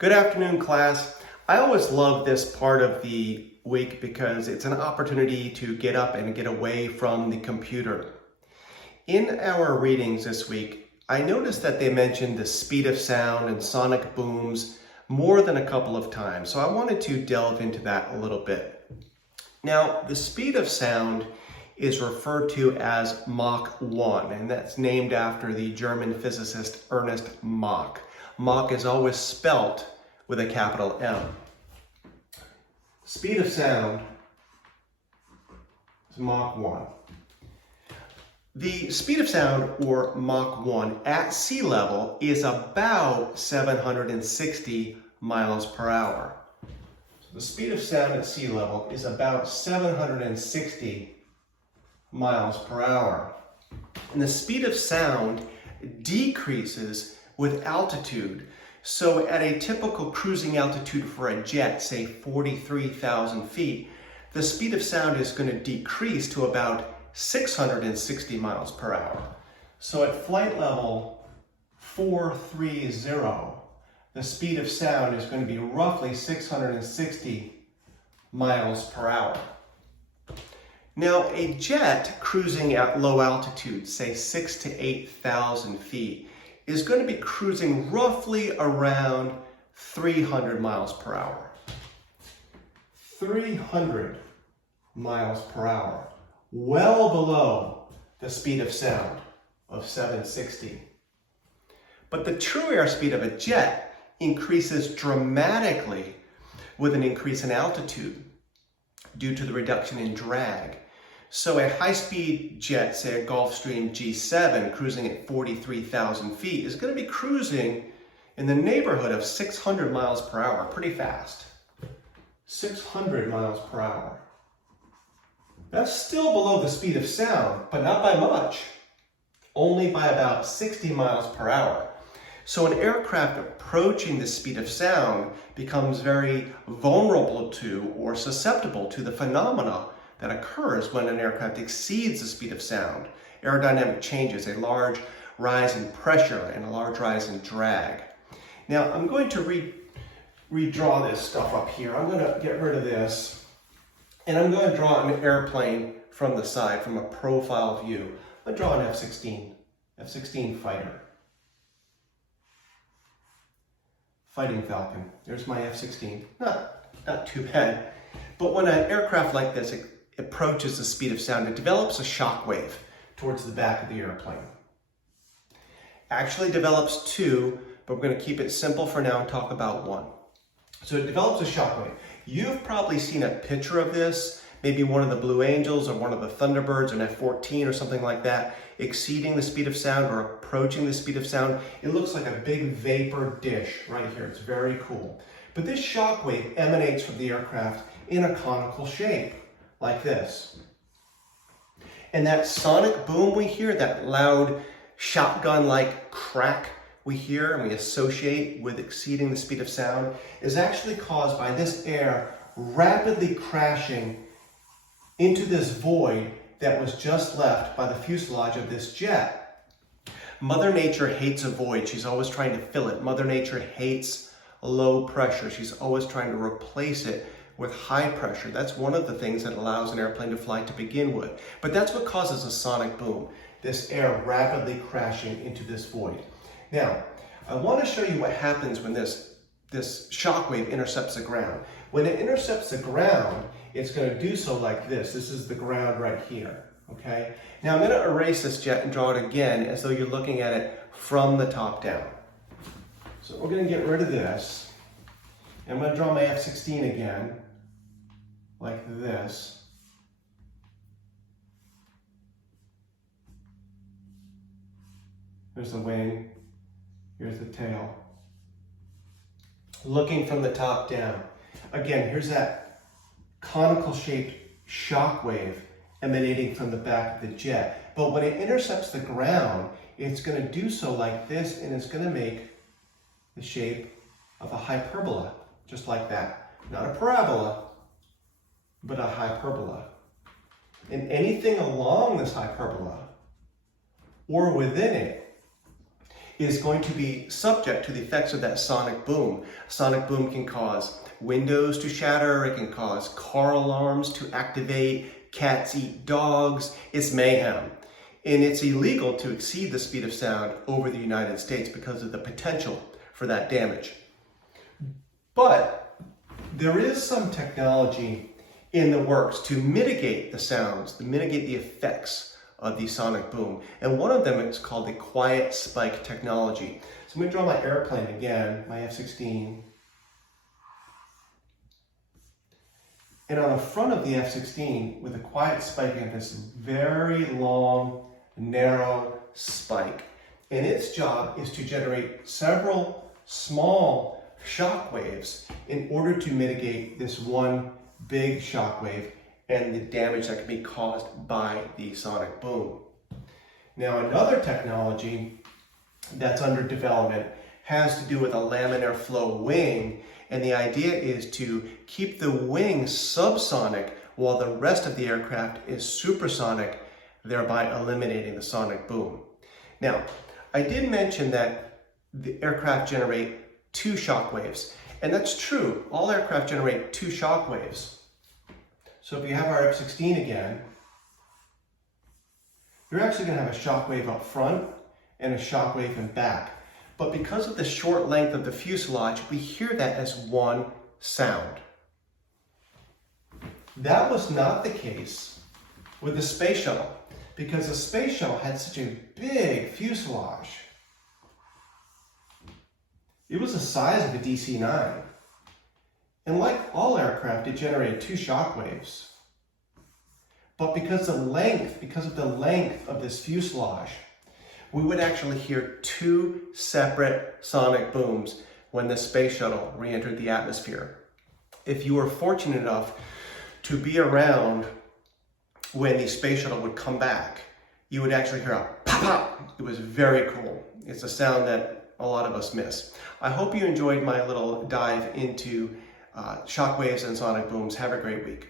Good afternoon, class. I always love this part of the week because it's an opportunity to get up and get away from the computer. In our readings this week, I noticed that they mentioned the speed of sound and sonic booms more than a couple of times, so I wanted to delve into that a little bit. Now, the speed of sound is referred to as Mach 1, and that's named after the German physicist Ernest Mach. Mach is always spelt with a capital M. Speed of sound is Mach 1. The speed of sound, or Mach 1, at sea level is about 760 miles per hour. So the speed of sound at sea level is about 760 miles per hour. And the speed of sound decreases with altitude. So at a typical cruising altitude for a jet, say 43,000 feet, the speed of sound is going to decrease to about 660 miles per hour. So at flight level 430, the speed of sound is going to be roughly 660 miles per hour. Now, a jet cruising at low altitude, say 6,000 to 8,000 feet, is going to be cruising roughly around 300 miles per hour. 300 miles per hour, well below the speed of sound of 760. But the true airspeed of a jet increases dramatically with an increase in altitude due to the reduction in drag. So a high-speed jet, say a Gulfstream G7, cruising at 43,000 feet, is going to be cruising in the neighborhood of 600 miles per hour, pretty fast. 600 miles per hour. That's still below the speed of sound, but not by much. Only by about 60 miles per hour. So an aircraft approaching the speed of sound becomes very vulnerable to or susceptible to the phenomena that occurs when an aircraft exceeds the speed of sound. Aerodynamic changes, a large rise in pressure and a large rise in drag. Now, I'm going to redraw this stuff up here. I'm going to get rid of this, and I'm going to draw an airplane from the side, from a profile view. I'm going to draw an F-16 fighter. Fighting Falcon. There's my F-16. Not too bad. But when an aircraft like this approaches the speed of sound, it develops a shock wave towards the back of the airplane. Actually develops two, but we're going to keep it simple for now and talk about one. So it develops a shock wave. You've probably seen a picture of this, maybe one of the Blue Angels or one of the Thunderbirds, an F-14 or something like that, exceeding the speed of sound or approaching the speed of sound. It looks like a big vapor dish right here. It's very cool. But this shock wave emanates from the aircraft in a conical shape, like this. And that sonic boom we hear, that loud shotgun-like crack we hear and we associate with exceeding the speed of sound, is actually caused by this air rapidly crashing into this void that was just left by the fuselage of this jet. Mother Nature hates a void. She's always trying to fill it. Mother Nature hates low pressure. She's always trying to replace it with high pressure. That's one of the things that allows an airplane to fly to begin with. But that's what causes a sonic boom, this air rapidly crashing into this void. Now, I want to show you what happens when this shock wave intercepts the ground. When it intercepts the ground, it's going to do so like this. This is the ground right here, okay? Now I'm going to erase this jet and draw it again as though you're looking at it from the top down. So we're going to get rid of this. And I'm going to draw my F-16 again, like this. There's the wing, here's the tail. Looking from the top down. Again, here's that conical shaped shock wave emanating from the back of the jet. But when it intercepts the ground, it's going to do so like this, and it's going to make the shape of a hyperbola, just like that. Not a parabola, but a hyperbola. And anything along this hyperbola or within it is going to be subject to the effects of that sonic boom. Sonic boom can cause windows to shatter, it can cause car alarms to activate, cats eat dogs. It's mayhem. And it's illegal to exceed the speed of sound over the United States because of the potential for that damage. But there is some technology in the works to mitigate the sounds, to mitigate the effects of the sonic boom. And one of them is called the quiet spike technology. So I'm going to draw my airplane again, my F-16. And on the front of the F-16, with a quiet spike, you have this very long, narrow spike. And its job is to generate several small shock waves in order to mitigate this one big shock wave and the damage that can be caused by the sonic boom. Now, another technology that's under development has to do with a laminar flow wing, and the idea is to keep the wing subsonic while the rest of the aircraft is supersonic, thereby eliminating the sonic boom. Now, I did mention that the aircraft generate 2 shock waves, and that's true. All aircraft generate 2 shock waves. So if you have our F-16 again, you're actually going to have a shock wave up front and a shock wave in back. But because of the short length of the fuselage, we hear that as one sound. That was not the case with the space shuttle, because the space shuttle had such a big fuselage. It was the size of a DC-9. And like all aircraft, it generated 2 shock waves. But because of the length of this fuselage, we would actually hear 2 separate sonic booms when the space shuttle re-entered the atmosphere. If you were fortunate enough to be around when the space shuttle would come back, you would actually hear a pop pop. It was very cool. It's a sound that a lot of us miss. I hope you enjoyed my little dive into shock waves and sonic booms. Have a great week.